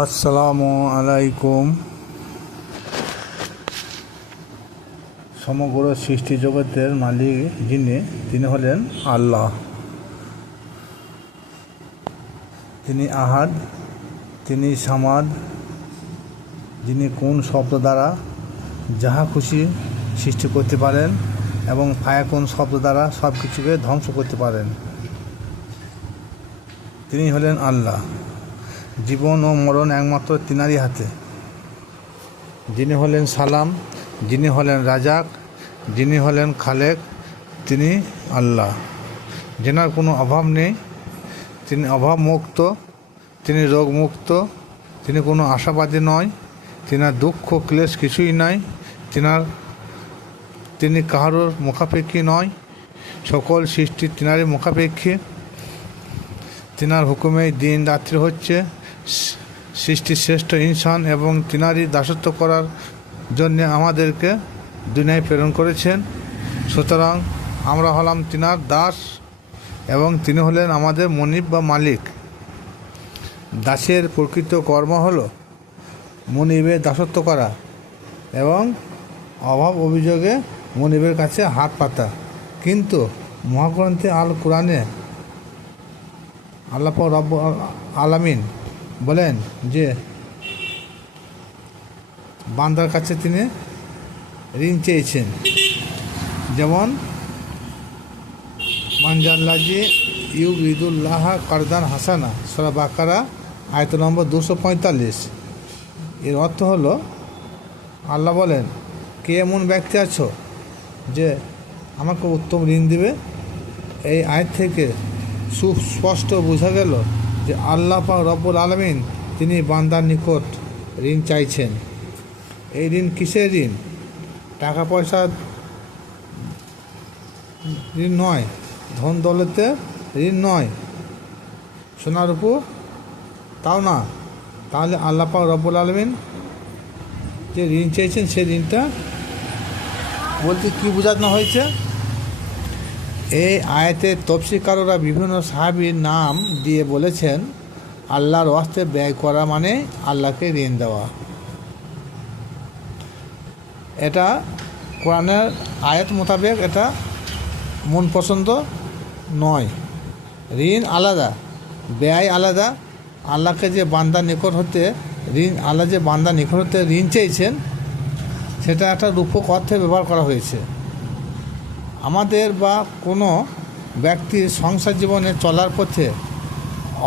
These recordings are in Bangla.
আসসালামু আলাইকুম। সমগ্র সৃষ্টি জগতের মালিক যিনি, তিনি হলেন আল্লাহ। তিনি আহাদ, তিনি সামাদ, যিনি কোন শব্দ দ্বারা যাহা খুশি সৃষ্টি করতে পারেন এবং ফায়াকুন শব্দ দ্বারা সব কিছুকে ধ্বংস করতে পারেন। তিনি হলেন আল্লাহ। জীবন ও মরণ একমাত্র তিনারই হাতে। যিনি হলেন সালাম, যিনি হলেন রাজাক, যিনি হলেন খালেক, তিনি আল্লাহ। যেনার কোনো অভাব নেই, তিনি অভাবমুক্ত, তিনি রোগমুক্ত, তিনি কোনো আশাবাদী নয়, তিনার দুঃখ ক্লেশ কিছুই নাই, তিনি কাহারোর মুখাপেক্ষী নয়, সকল সৃষ্টি তিনারই মুখাপেক্ষী। তিনার হুকুমেই দিন রাত্রি হচ্ছে, সৃষ্টির শ্রেষ্ঠ ইনসান এবং তিনারই দাসত্ব করার জন্য আমাদেরকে দুনিয়ায় প্রেরণ করেছেন। সুতরাং আমরা হলাম তিনার দাস এবং তিনি হলেন আমাদের মনিব বা মালিক। দাসের প্রকৃত কর্ম হলো মনিবের দাসত্ব করা এবং অভাব অভিযোগে মনিবের কাছে হাত পাতা। কিন্তু মহাগ্রন্থে আল কোরআনে আল্লাহ রব্বুল আলামিন বলেন যে বান্দার কাছে তিনি ঋণ চেয়েছেন। যেমন মানজাল্লাজি ইউরিদুল্লাহ কারদান হাসানা, সূরা বাকারা আয়াত নম্বর 245। এর অর্থ হলো, আল্লাহ বলেন, কে এমন ব্যক্তি আছো যে আমাকে উত্তম ঋণ দিবে। এই আয়াত থেকে সুস্পষ্ট বোঝা গেল যে আল্লাহ পাক রব্বুল আলামিন তিনি বান্দার নিকট ঋণ চাইছেন। এই ঋণ কিসের ঋণ? টাকা পয়সার ঋণ নয়, ধন দৌলতে ঋণ নয়, সোনার উপর তাও না। তাহলে আল্লাহ পাক রব্বুল আলামিন যে ঋণ চাইছেন সেই ঋণটা বলতে কী বোঝানো হয়েছে? এই আয়াতের তফসিরকাররা বিভিন্ন সাহাবীর নাম দিয়ে বলেছেন, আল্লাহর ওয়াস্তে ব্যয় করা মানে আল্লাহকে ঋণ দেওয়া। এটা কোরআনের আয়াত মোতাবেক এটা মন পছন্দ নয়। ঋণ আলাদা, ব্যয় আলাদা। আল্লাহকে যে বান্দার নিকট হতে ঋণ, আল্লাহ যে বান্দার নিকট হতে ঋণ চেয়েছেন, সেটা একটা রূপক অর্থে ব্যবহার করা হয়েছে। আমাদের বা কোনো ব্যক্তির সংসার জীবনে চলার পথে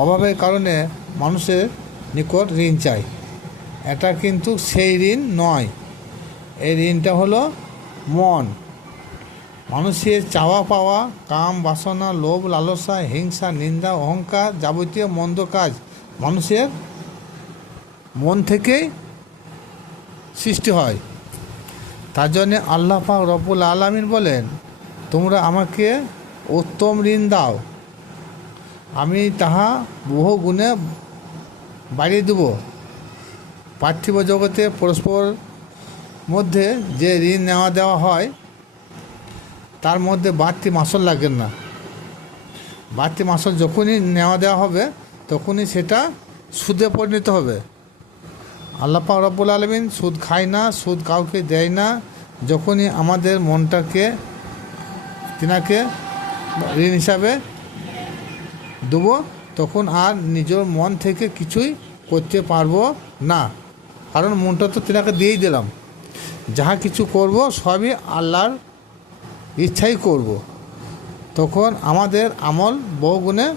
অভাবের কারণে মানুষের নিকট ঋণ চায়, এটা কিন্তু সেই ঋণ নয়। এই ঋণটা হলো মন। মানুষের চাওয়া পাওয়া, কাম বাসনা, লোভ লালসা, হিংসা, নিন্দা, অহংকার, যাবতীয় মন্দ কাজ মানুষের মন থেকেই সৃষ্টি হয়। তার জন্যে আল্লাহ পাক রব্বুল আলামিন বলেন, তোমরা আমাকে উত্তম ঋণ দাও, আমি তাহা বহু গুণে বাড়িয়ে দেব। পার্থিব জগতে পরস্পর মধ্যে যে ঋণ নেওয়া দেওয়া হয়, তার মধ্যে বাড়তি মাসল লাগেন না। বাড়তি মাসল যখনই নেওয়া দেওয়া হবে, তখনই সেটা সুদে পরিণত হবে। আল্লাহ পাক রব্বুল আলামিন সুদ খায় না, সুদ কাউকে দেয় না। যখনই আমাদের মনটাকে তিনাকে ঋণ হিসাবে দেবো, তখন আর নিজের মন থেকে কিছুই করতে পারবো না, কারণ মনটা তো তিনাকে দিয়েই দিলাম। যাহা কিছু করব সবই আল্লাহর ইচ্ছাই করব। তখন আমাদের আমল বহুগুণে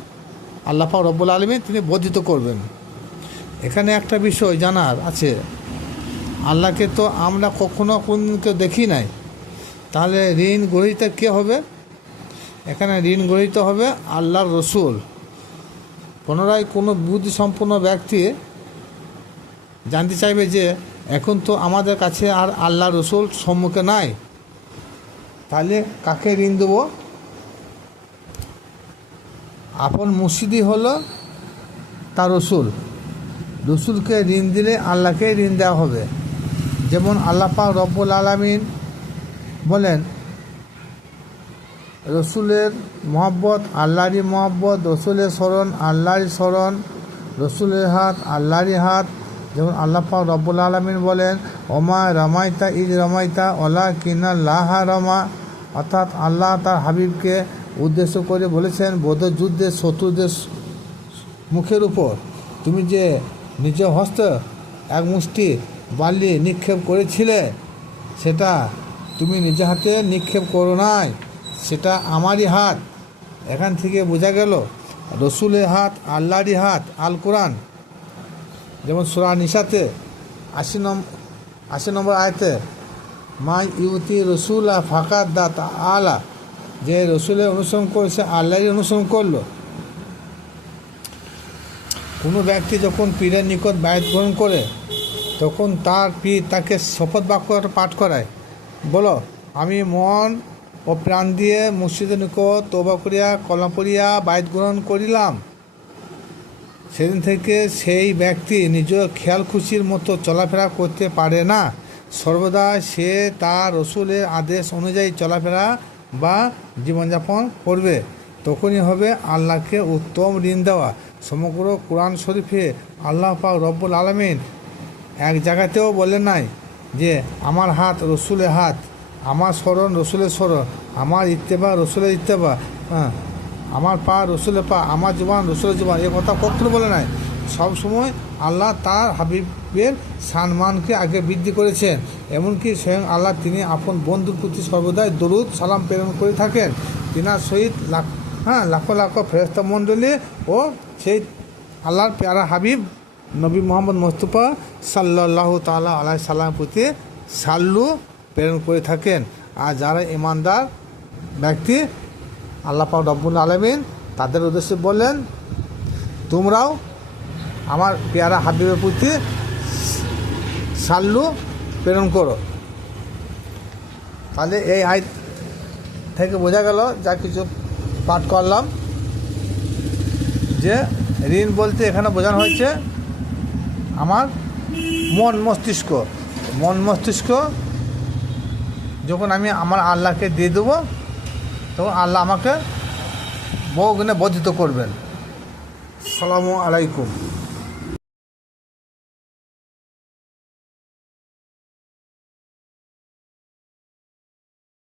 আল্লাহ পাক রব্বুল আলামিন তিনি বর্ধিত করবেন। এখানে একটা বিষয় জানার আছে, আল্লাহকে তো আমরা কখনো কোনদিনকে দেখি নাই, তাহলে ঋণ গ্রহীতা কে হবে? এখানে ঋণ গ্রহীত হবে আল্লাহর রসুল। পুনরায় কোনো বুদ্ধিসম্পন্ন ব্যক্তি জানতে চাইবে যে এখন তো আমাদের কাছে আর আল্লাহর রসুল সম্মুখে নাই, তাহলে কাকে ঋণ দেব? আপন মুর্শিদি হলো তার রসুল। রসুলকে ঋণ দিলে আল্লাহকে ঋণ দেওয়া হবে। যেমন আল্লাহ পাক রব্বুল আলামিন বলেন, রসুলের মহব্বত আল্লাহরই মহব্বত, রসুলের স্মরণ আল্লাহরই স্মরণ, রসুলের হাত আল্লাহরই হাত। যেমন আল্লাহ পাক রব্বুল আলামিন বলেন, ওমা রামাইতা ইজ রামাইতা ওলা কিনা লাহা রমা, অর্থাৎ আল্লাহ তার হাবিবকে উদ্দেশ্য করে বলেছেন, বদর যুদ্ধে শত্রুদের মুখের উপর তুমি যে নিজ হস্তে এক মুষ্টি বালি নিক্ষেপ করেছিলে, সেটা তুমি নিজে হাতে নিক্ষেপ করো নাই, সেটা আমারই হাত। এখান থেকে বোঝা গেল রসুলের হাত আল্লাহরই হাত। আল কোরআন যেমন সূরা নিসাতে ৮০ নম্বর আয়াতে, মাই ইউতি রসুলা ফাকাত দাত আলা, যে রসুলের অনুসরণ করেছে আল্লাহরই অনুসরণ করলো। কোনো ব্যক্তি যখন পীরের নিকট বায়াত গ্রহণ করে, তখন তার পীর তাকে শপথ বাক্য পাঠ করায়, বলো আমি মন ও প্রাণ দিয়ে মুর্শিদের নিকট তওবা করিয়া কলমা পড়িয়া বায়াত গ্রহণ করিলাম। সেদিন থেকে সেই ব্যক্তি নিজ খেয়াল খুশির মতো চলাফেরা করতে পারে না, সর্বদা সে তার রসুলের আদেশ অনুযায়ী চলাফেরা বা জীবনযাপন করবে। তখনই হবে আল্লাহকে উত্তম ঋণ দেওয়া। সমগ্র কোরআন শরীফে আল্লাহ পাক রব্বুল আলামিন এক জায়গাতেও বলেন নাই যে আমার হাত রসুলের হাত, আমার স্মরণ রসুলের স্মরণ, আমার ইত্তেবা রসুলের ইত্তেবা, আমার পা রসুলের পা, আমার জবান রসুলের জবান, এ কথা কখনো বলে নাই। সবসময় আল্লাহ তার হাবিবের সম্মানকে আগে বৃদ্ধি করেছেন। এমনকি স্বয়ং আল্লাহ তিনি আপন বন্ধুর প্রতি সর্বদাই দরুদ সালাম প্রেরণ করে থাকেন। তিনার সহিত লাখো লাখো ফেরেশতা মণ্ডলী ও সেই আল্লাহর প্যারা হাবিব নবী মোহাম্মদ মুস্তাফা সাল্লাল্লাহু তাআলা আলাইহি সাল্লামের প্রতি সাল্লু প্রেরণ করে থাকেন। আর যারা ইমানদার ব্যক্তি, আল্লাহ পাক রব্বুল আলামিন তাদের উদ্দেশ্যে বললেন, তোমরাও আমার পেয়ারা হাবিবের প্রতি সাল্লু প্রেরণ করো। তাহলে এই আয়াত থেকে বোঝা গেল, যা কিছু পাঠ করলাম, যে ঋণ বলতে এখানে বোঝানো হয়েছে আমার মন মস্তিষ্ক যখন আমি আমার আল্লাহকে দিয়ে দেবো, তখন আল্লাহ আমাকে বহু গুণে বর্ধিত করবেন। আসসালামু আলাইকুম।